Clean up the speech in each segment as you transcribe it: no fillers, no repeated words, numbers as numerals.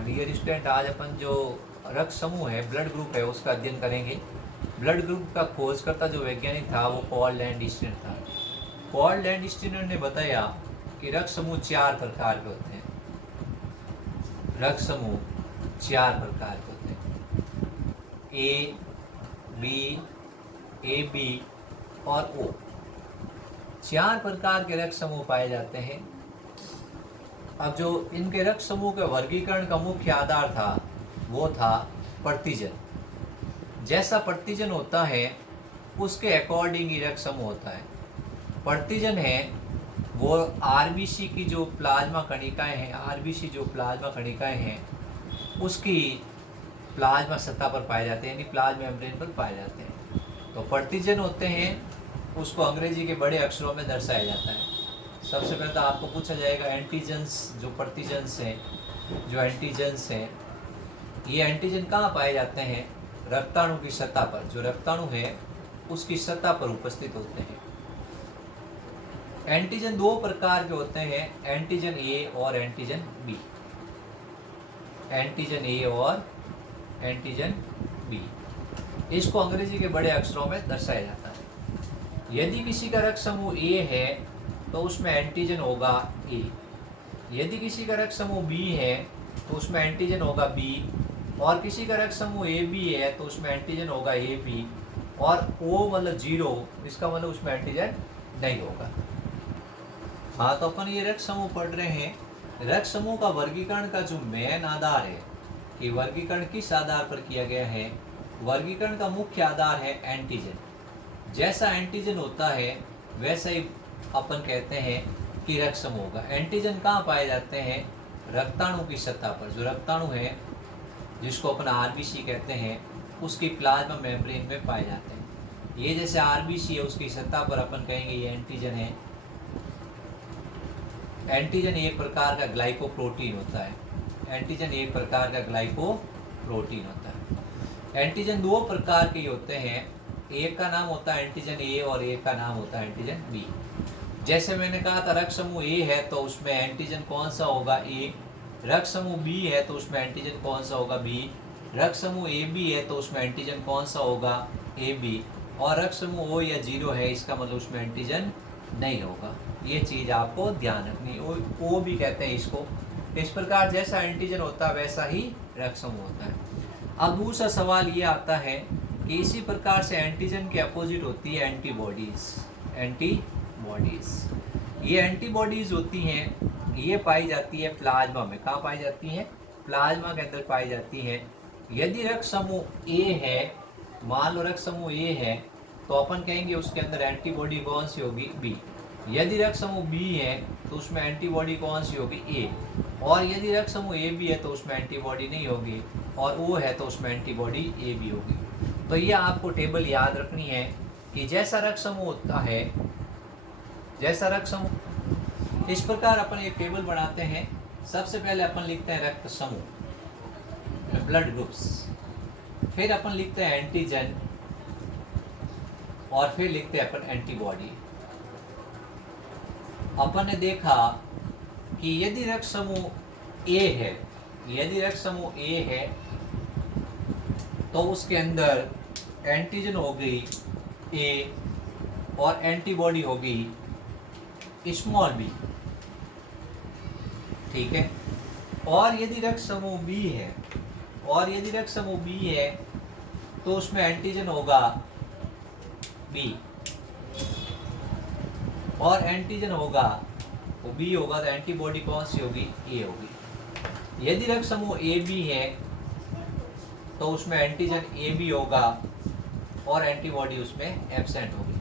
Dear student, आज अपन जो रक्त समूह है, ब्लड ग्रुप है, उसका अध्ययन करेंगे। ब्लड ग्रुप का खोजकर्ता जो वैज्ञानिक था वो पॉल लैंडस्टीनर था। पॉल लैंडस्टीनर ने बताया कि रक्त समूह 4 प्रकार के होते हैं। रक्त समूह 4 प्रकार के होते हैं, ए बी और ओ। 4 प्रकार के रक्त समूह पाए जाते हैं। अब जो इनके रक्त समूह के वर्गीकरण का मुख्य आधार था वो था प्रतिजन। जैसा प्रतिजन होता है उसके अकॉर्डिंग ही रक्त समूह होता है। प्रतिजन है वो आरबीसी की जो प्लाज्मा कणिकाएं हैं, आरबीसी जो प्लाज्मा कणिकाएं हैं उसकी प्लाज्मा सतह पर पाए जाते हैं, यानी प्लाज्मा मेम्ब्रेन पर पाए जाते हैं। तो प्रतिजन होते हैं, उसको अंग्रेजी के बड़े अक्षरों में दर्शाया जाता है। सबसे पहले तो आपको पूछा जाएगा एंटीजन्स, जो प्रतिजन्स हैं, जो एंटीजन्स हैं, ये एंटीजन कहाँ पाए जाते हैं? रक्ताणु की सतह पर। जो रक्ताणु है उसकी सतह पर उपस्थित होते हैं। एंटीजन 2 प्रकार के होते हैं, एंटीजन ए और एंटीजन बी। एंटीजन ए और एंटीजन बी, इसको अंग्रेजी के बड़े अक्षरों में दर्शाया जाता है। यदि किसी का रक्त समूह ए है तो उसमें एंटीजन होगा ए। यदि किसी का रक्त समूह बी है तो उसमें एंटीजन होगा बी। और किसी का रक्त समूह ए बी है तो उसमें एंटीजन होगा ए बी। और ओ मतलब 0, इसका मतलब उसमें एंटीजन नहीं होगा। हाँ, तो अपन ये रक्त समूह पढ़ रहे हैं। रक्त समूह का वर्गीकरण का जो मेन आधार है कि वर्गीकरण किस आधार पर किया गया है, वर्गीकरण का मुख्य आधार है एंटीजन। जैसा एंटीजन होता है वैसा ही अपन कहते हैं कि रक्त समूह होगा। एंटीजन कहाँ पाए जाते हैं? रक्ताणु की सतह पर। जो रक्ताणु है जिसको अपन आरबीसी कहते हैं उसकी प्लाज्मा मेम्ब्रेन में पाए जाते हैं। ये जैसे आरबीसी है उसकी सतह पर अपन कहेंगे ये एंटीजन है। एंटीजन एक प्रकार का ग्लाइकोप्रोटीन होता है। एंटीजन एक प्रकार का ग्लाइकोप्रोटीन होता है। एंटीजन 2 प्रकार के होते हैं, एक का नाम होता है एंटीजन ए और एक का नाम होता है एंटीजन बी। जैसे मैंने कहा था रक्त समूह ए है तो उसमें एंटीजन कौन सा होगा? ए। रक्त समूह बी है तो उसमें एंटीजन कौन सा होगा? बी। रक्त समूह ए बी है तो उसमें एंटीजन कौन सा होगा? A B. और रक्त समूह ओ या 0 है, इसका मतलब उसमें एंटीजन नहीं होगा। ये चीज़ आपको ध्यान रखनी। ओ भी कहते हैं इसको। इस प्रकार जैसा एंटीजन होता है वैसा ही रक्त समूह होता है। अब दूसरा सवाल ये आता है कि इसी प्रकार से एंटीजन के अपोजिट होती है एंटीबॉडीज। एंटीबॉडीज, ये एंटीबॉडीज होती हैं, ये पाई जाती है प्लाज्मा में। कहाँ पाई जाती हैं? प्लाज्मा के अंदर पाई जाती हैं। यदि रक्त समूह ए है, मान लो रक्त समूह ए है, तो अपन कहेंगे उसके अंदर एंटीबॉडी कौन सी होगी? बी। यदि रक्त समूह बी है तो उसमें एंटीबॉडी कौन सी होगी? ए। और यदि रक्त समूह ए बी है तो उसमें एंटीबॉडी नहीं होगी, और ओ है तो उसमें एंटीबॉडी ए बी होगी। तो ये आपको टेबल याद रखनी है कि जैसा रक्त समूह होता है, जैसा रक्त समूह, इस प्रकार अपन एक टेबल बनाते हैं। सबसे पहले अपन लिखते हैं रक्त समूह, ब्लड ग्रुप्स, फिर अपन लिखते हैं एंटीजन, और फिर लिखते हैं अपन एंटीबॉडी। अपन ने देखा कि यदि रक्त समूह ए है, यदि रक्त समूह ए है तो उसके अंदर एंटीजन हो गई ए और एंटीबॉडी होगी स्मॉल बी, ठीक है। और यदि रक्त समूह बी है, और यदि रक्त समूह बी है तो उसमें एंटीजन होगा बी, और एंटीजन होगा वो बी होगा, तो एंटीबॉडी कौन सी होगी? ए होगी। यदि रक्त समूह ए बी है तो उसमें एंटीजन ए बी होगा और एंटीबॉडी उसमें एब्सेंट होगी।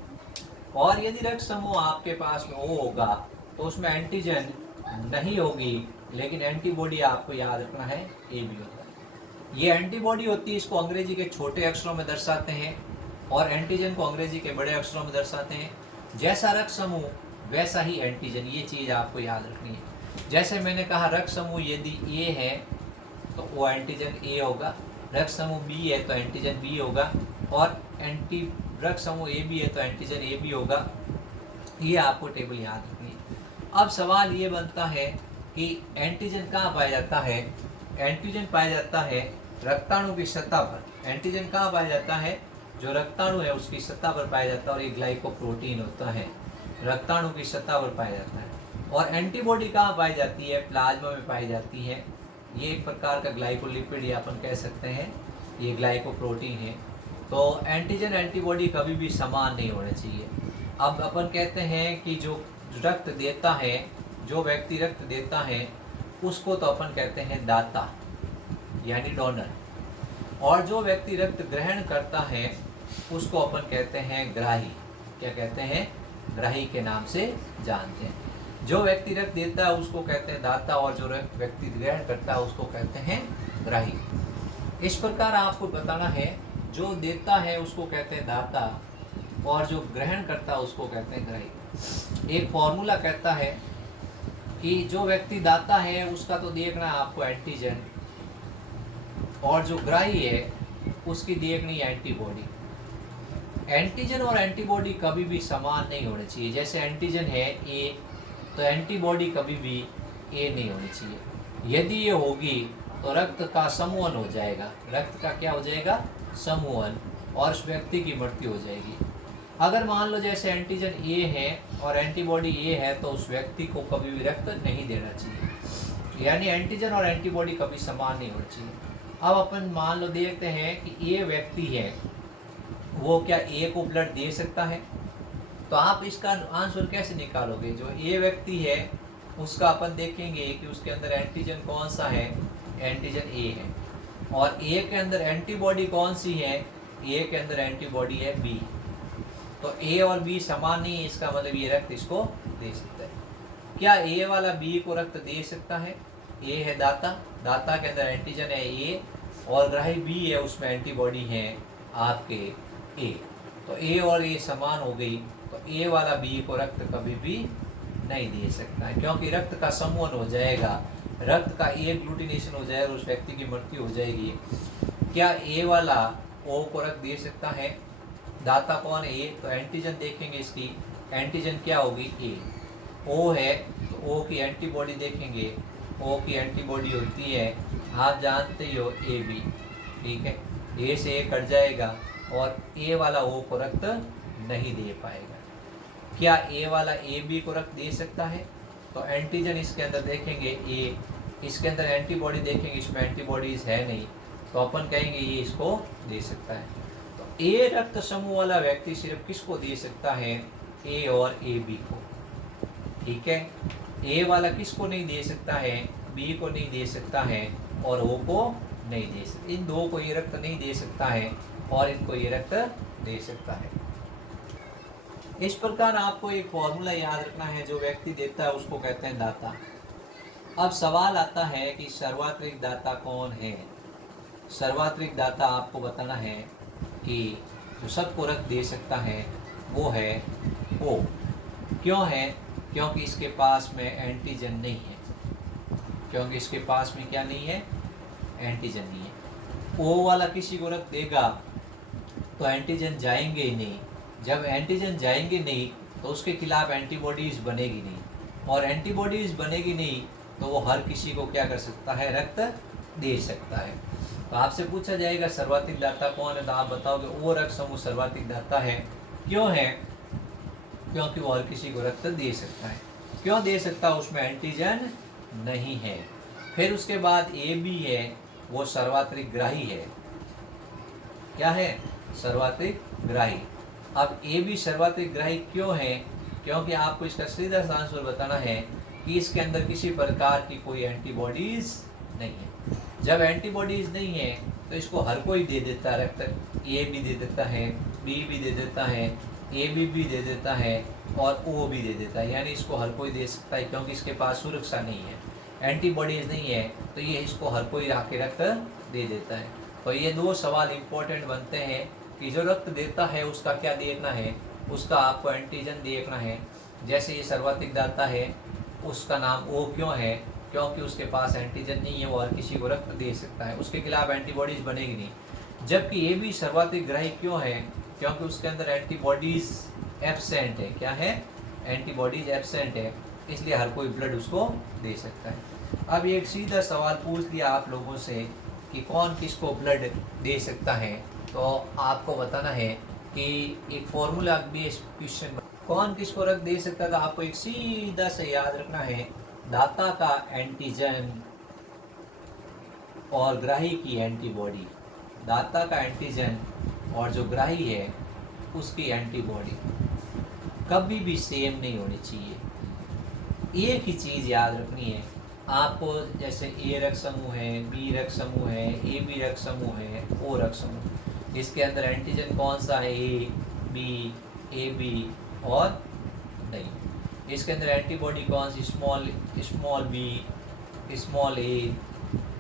और यदि रक्त समूह आपके पास में ओ होगा तो उसमें एंटीजन नहीं होगी, लेकिन एंटीबॉडी आपको याद रखना है ए बी होता है। ये एंटीबॉडी होती है, इसको अंग्रेजी के छोटे अक्षरों में दर्शाते हैं और एंटीजन को अंग्रेजी के बड़े अक्षरों में दर्शाते हैं। जैसा रक्त समूह वैसा ही एंटीजन, ये चीज़ आपको याद रखनी है। जैसे मैंने कहा रक्त समूह यदि ए है तो वो एंटीजन ए होगा, रक्त समूह बी है तो एंटीजन बी होगा, और रक्त समूह ए बी है तो एंटीजन ए बी होगा। ये आपको टेबल याद रखनी है। अब सवाल ये बनता है कि एंटीजन कहाँ पाया जाता है? एंटीजन पाया जाता है रक्ताणु की सतह पर। एंटीजन कहाँ पाया जाता है? जो रक्ताणु है उसकी सतह पर पाया जाता है और ये ग्लाइकोप्रोटीन होता है, रक्ताणु की सतह पर पाया जाता है। और एंटीबॉडी कहाँ पाई जाती है? प्लाज्मा में पाई जाती है। ये एक प्रकार का ग्लाइकोलिपिड या अपन कह सकते हैं ये ग्लाइकोप्रोटीन है। तो एंटीजन एंटीबॉडी कभी भी समान नहीं होना चाहिए। अब अपन कहते हैं कि जो रक्त देता है, जो व्यक्ति रक्त देता है उसको तो अपन कहते हैं दाता यानी डोनर, और जो व्यक्ति रक्त ग्रहण करता है उसको अपन कहते हैं ग्राही। क्या कहते हैं? ग्राही के नाम से जानते हैं। जो व्यक्ति रक्त देता है उसको कहते हैं दाता और जो व्यक्ति ग्रहण करता है उसको कहते हैं ग्राही। इस प्रकार आपको बताना है, जो देता है उसको कहते हैं दाता और जो ग्रहण करता है उसको कहते हैं ग्राही। एक फॉर्मूला कहता है कि जो व्यक्ति दाता है उसका तो देखना है आपको एंटीजन, और जो ग्राही है उसकी देखनी है एंटीबॉडी। एंटीजन और एंटीबॉडी कभी भी समान नहीं होने चाहिए। जैसे एंटीजन है ए, तो एंटीबॉडी कभी भी ए नहीं होनी चाहिए। यदि ये होगी तो रक्त का समूहन हो जाएगा। रक्त का क्या हो जाएगा? समूहन, और उस व्यक्ति की मृत्यु हो जाएगी। अगर मान लो जैसे एंटीजन ए है और एंटीबॉडी ए है तो उस व्यक्ति को कभी भी रक्त नहीं देना चाहिए। यानी एंटीजन और एंटीबॉडी कभी समान नहीं होना चाहिए। अब अपन मान लो देखते हैं कि ए व्यक्ति है, वो क्या ए को ब्लड दे सकता है? तो आप इसका आंसर कैसे निकालोगे? जो ए व्यक्ति है उसका अपन देखेंगे कि उसके अंदर एंटीजन कौन सा है? एंटीजन ए है। और ए के अंदर एंटीबॉडी कौन सी है? ए के अंदर एंटीबॉडी है बी। तो ए और बी समान नहीं है, इसका मतलब ये रक्त इसको दे सकता है। क्या ए वाला बी को रक्त दे सकता है? ए है दाता, दाता के अंदर एंटीजन है ए और ग्राही बी है, उसमें एंटीबॉडी है आपके ए। तो ए और ए समान हो गई, तो ए वाला बी को रक्त कभी भी नहीं दे सकता है, क्योंकि रक्त का समूहन हो जाएगा, रक्त का ए ग्लूटिनेशन हो जाएगा, उस व्यक्ति की मृत्यु हो जाएगी। क्या ए वाला ओ को रक्त दे सकता है? दाता कौन है? ए। तो एंटीजन देखेंगे इसकी, एंटीजन क्या होगी? ए। ओ है तो ओ की एंटीबॉडी देखेंगे, ओ की एंटीबॉडी होती है, आप जानते ही हो, ए बी। ठीक है, ए से ए कट जाएगा और ए वाला ओ को रक्त नहीं दे पाएगा। क्या ए वाला ए बी को रक्त दे सकता है? तो एंटीजन इसके अंदर देखेंगे ए, इसके अंदर एंटीबॉडी देखेंगे, इसमें एंटीबॉडीज है नहीं, तो अपन कहेंगे ये इसको दे सकता है। तो ए रक्त समूह वाला व्यक्ति सिर्फ किसको दे सकता है? ए और ए बी को। ठीक है, ए वाला किसको नहीं दे सकता है? बी को नहीं दे सकता है और ओ को नहीं दे सकता। इन दो को ये रक्त नहीं दे सकता है और इनको ये रक्त दे सकता है। इस प्रकार आपको एक फॉर्मूला याद रखना है, जो व्यक्ति देता है उसको कहते हैं दाता। अब सवाल आता है कि सर्वात्रिक दाता कौन है? सर्वात्रिक दाता आपको बताना है कि जो सबको रक्त दे सकता है वो है ओ। क्यों है? क्योंकि इसके पास में एंटीजन नहीं है। क्योंकि इसके पास में क्या नहीं है? एंटीजन नहीं है। ओ वाला किसी को रक्त देगा तो एंटीजन जाएंगे ही नहीं। जब एंटीजन जाएंगे नहीं तो उसके खिलाफ एंटीबॉडीज बनेगी नहीं, और एंटीबॉडीज बनेगी नहीं तो वो हर किसी को क्या कर सकता है? रक्त दे सकता है। तो आपसे पूछा जाएगा सर्वाधिक दाता कौन है, तो आप बताओगे वो रक्त समूह सर्वाधिक दाता है। क्यों है? क्योंकि वो हर किसी को रक्त दे सकता है। क्यों दे सकता है? उसमें एंटीजन नहीं है। फिर उसके बाद ए बी है, वो सर्वाधिक ग्राही है। क्या है? सर्वाधिक ग्राही। अब ए बी सर्वाधिक ग्राही क्यों है? क्योंकि आपको इसका सीधा सा आंसर बताना है कि इसके अंदर किसी प्रकार की कोई एंटीबॉडीज नहीं है। जब एंटीबॉडीज नहीं है तो इसको हर कोई दे देता है रक्त। ए भी दे देता है, बी भी दे देता है, ए बी भी दे देता है और ओ भी दे देता है। यानी इसको हर कोई दे सकता है, क्योंकि इसके पास सुरक्षा नहीं है, एंटीबॉडीज नहीं है, तो ये इसको हर कोई आके रक्त दे देता है। तो ये दो सवाल इम्पोर्टेंट बनते हैं कि जो रक्त देता है उसका क्या देखना है? उसका आपको एंटीजन देखना है। जैसे ये सर्वाधिक दाता है, उसका नाम ओ क्यों है? क्योंकि उसके पास एंटीजन नहीं है, वो हर किसी को रक्त दे सकता है, उसके खिलाफ एंटीबॉडीज बनेगी नहीं। जबकि ये भी सर्वाधिक ग्राही क्यों है? क्योंकि उसके अंदर एंटीबॉडीज एब्सेंट है। क्या है? एंटीबॉडीज एब्सेंट है, इसलिए हर कोई ब्लड उसको दे सकता है। अब एक सीधा सवाल पूछ लिया आप लोगों से कि कौन किसको ब्लड दे सकता है, तो आपको बताना है कि एक फॉर्मूला बेस्ड क्वेश्चन, कौन किसको रक्त दे सकता है, तो आपको एक सीधा से याद रखना है, दाता का एंटीजन और ग्राही की एंटीबॉडी, दाता का एंटीजन और जो ग्राही है उसकी एंटीबॉडी कभी भी सेम नहीं होनी चाहिए। एक ही चीज़ याद रखनी है आपको, जैसे ए रक्त समूह है, बी रक्त समूह है, ए बी रक्त समूह है, ओ रक्त समूह, इसके अंदर एंटीजन कौन सा है, ए बी और नहीं, इसके अंदर एंटीबॉडी कौन सी, स्मॉल बी, स्मॉल ए,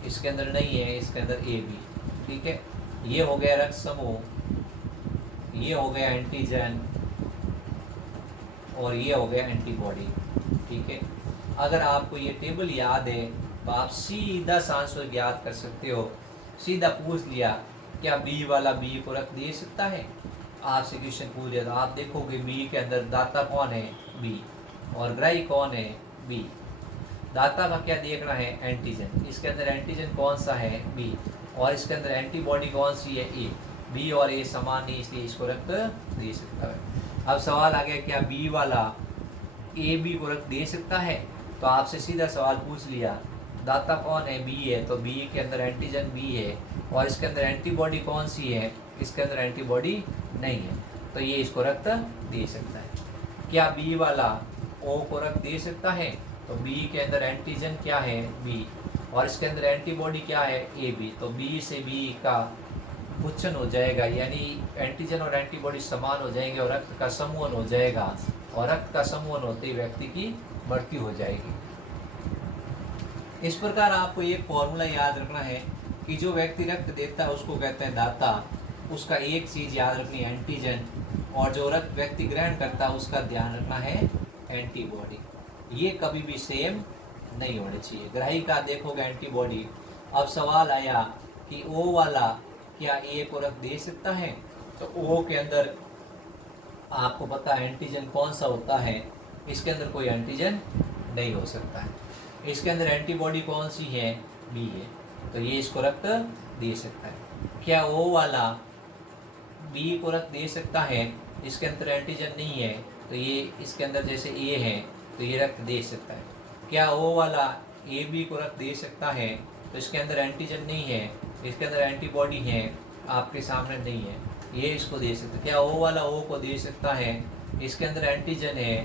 इसके अंदर नहीं है, इसके अंदर ए बी। ठीक है, ये हो गया रक्त समूह, ये हो गया एंटीजन और ये हो गया एंटीबॉडी। ठीक है, अगर आपको ये टेबल याद है तो आप सीधा आंसर याद कर सकते हो। सीधा पूछ लिया क्या बी वाला बी को रख दे सकता है, आपसे क्वेश्चन पूछ लिया तो आप देखोगे बी के अंदर दाता कौन है, बी, और ग्राही कौन है, बी। दाता का क्या देखना है, एंटीजन, इसके अंदर एंटीजन कौन सा है, बी, और इसके अंदर एंटीबॉडी कौन सी है, ए। बी और ए समान नहीं, इसलिए इसको रक्त दे सकता है। अब सवाल आ गया क्या बी वाला ए बी को रक्त दे सकता है, तो आपसे सीधा सवाल पूछ लिया दाता कौन है, बी है, तो बी के अंदर एंटीजन बी है और इसके अंदर एंटीबॉडी कौन सी है, इसके अंदर एंटीबॉडी नहीं है, तो ये इसको रक्त दे सकता है। क्या बी वाला ओ को रक्त दे सकता है, तो बी के अंदर एंटीजन क्या है, बी, और इसके अंदर एंटीबॉडी क्या है, ए बी, तो बी से बी का उच्चन हो जाएगा, यानी एंटीजन और एंटीबॉडी समान हो जाएंगे और रक्त का समूहन हो जाएगा, और रक्त का समूहन होते ही व्यक्ति की मृत्यु हो जाएगी। इस प्रकार आपको एक फॉर्मूला याद रखना है कि जो व्यक्ति रक्त देता है उसको कहते हैं दाता, उसका एक चीज़ याद रखनी है एंटीजन, और जो रक्त व्यक्ति ग्रहण करता है उसका ध्यान रखना है एंटीबॉडी। ये कभी भी सेम नहीं होने चाहिए। ग्राही का देखोगे एंटीबॉडी। अब सवाल आया कि ओ वाला क्या ए को रक्त दे सकता है, तो ओ के अंदर आपको पता है एंटीजन कौन सा होता है, इसके अंदर कोई एंटीजन नहीं हो सकता है। इसके अंदर एंटीबॉडी कौन सी है, बी है, तो ये इसको रक्त दे सकता है। क्या ओ वाला बी को रक्त दे सकता है, इसके अंदर एंटीजन नहीं है, तो ये इसके अंदर जैसे ए है तो ये रक्त दे सकता है। क्या ओ वाला ए बी को रक्त दे सकता है, तो इसके अंदर एंटीजन नहीं है, इसके अंदर एंटीबॉडी है, आपके सामने नहीं है, ये इसको दे सकता है। क्या ओ वाला ओ को दे सकता है, इसके अंदर एंटीजन है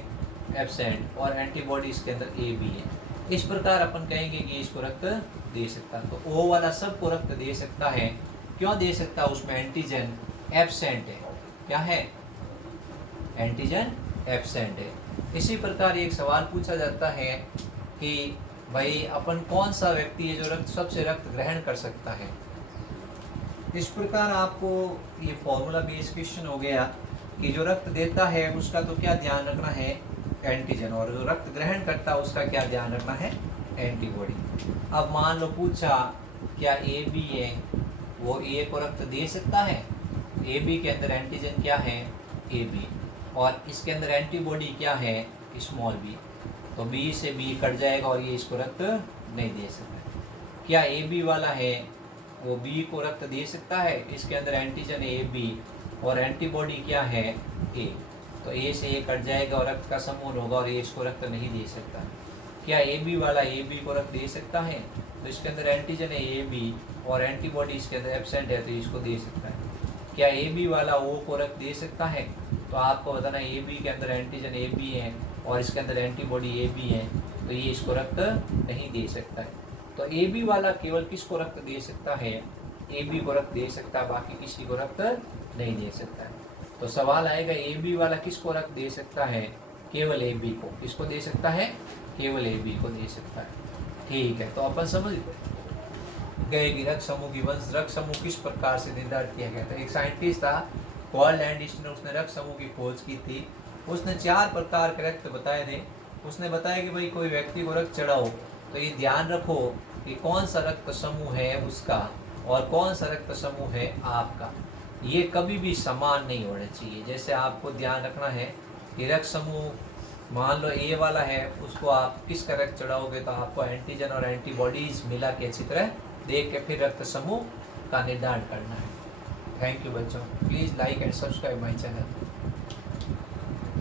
एब्सेंट और एंटीबॉडी इसके अंदर ए बी है। इस प्रकार अपन कहेंगे कि इसको रक्त दे सकता है। तो ओ वाला सबको रक्त दे सकता है। क्यों दे सकता है, उसमें एंटीजन एब्सेंट है। क्या है, एंटीजन एब्सेंट है। इसी प्रकार एक सवाल पूछा जाता है कि भाई अपन कौन सा व्यक्ति है जो सबसे रक्त ग्रहण कर सकता है। इस प्रकार आपको ये फॉर्मूला बेस्ड क्वेश्चन हो गया कि जो रक्त देता है उसका तो क्या ध्यान रखना है, एंटीजन, और जो रक्त ग्रहण करता है उसका क्या ध्यान रखना है, एंटीबॉडी। अब मान लो पूछा क्या ए बी है, वो ए को रक्त दे सकता है, ए बी के अंदर एंटीजन क्या है, ए बी, और इसके अंदर एंटीबॉडी क्या है, स्मॉल बी, तो बी से बी कट जाएगा और ये इसको रक्त नहीं दे सकता। क्या ए बी वाला है वो बी को रक्त दे सकता है, इसके अंदर एंटीजन ए बी और एंटीबॉडी क्या है, ए, तो ए से ए कट जाएगा और रक्त का समूह होगा और ये इसको रक्त नहीं दे सकता। क्या ए बी वाला ए बी को रक्त दे सकता है, तो इसके अंदर एंटीजन है ए बी और एंटीबॉडी इसके अंदर एब्सेंट है, तो इसको दे सकता है। क्या ए बी वाला ओ को रक्त दे सकता है, तो आपको बताना ए बी के अंदर एंटीजन ए बी है और इसके अंदर एंटीबॉडी ए बी है, तो ये इसको रक्त नहीं दे सकता है। तो ए बी वाला केवल किसको रक्त दे सकता है, ए बी को रक्त दे सकता है, बाकी किसी को रक्त नहीं दे सकता है। तो सवाल आएगा ए बी वाला किसको रक्त दे सकता है, केवल ए बी को। किसको दे सकता है, केवल ए बी को दे सकता है। ठीक है, तो अपन समझ गए कि रक्त समूह की वंश रक्त समूह किस प्रकार से निर्धारित किया गया था। एक साइंटिस्ट था पॉल लैंडिस ने, उसने रक्त समूह की खोज की थी। उसने 4 प्रकार के रक्त बताए थे। उसने बताया कि भाई कोई व्यक्ति को रक्त चढ़ाओ तो ये ध्यान रखो कि कौन सा रक्त समूह है उसका और कौन सा रक्त समूह है आपका। ये कभी भी समान नहीं होने चाहिए। जैसे आपको ध्यान रखना है कि रक्त समूह मान लो ए वाला है, उसको आप किस करेक्ट चढ़ाओगे तो आपको एंटीजन और एंटीबॉडीज मिला के अच्छी तरह देख के फिर रक्त समूह का निर्धारण करना है। थैंक यू बच्चों, please like and subscribe my channel.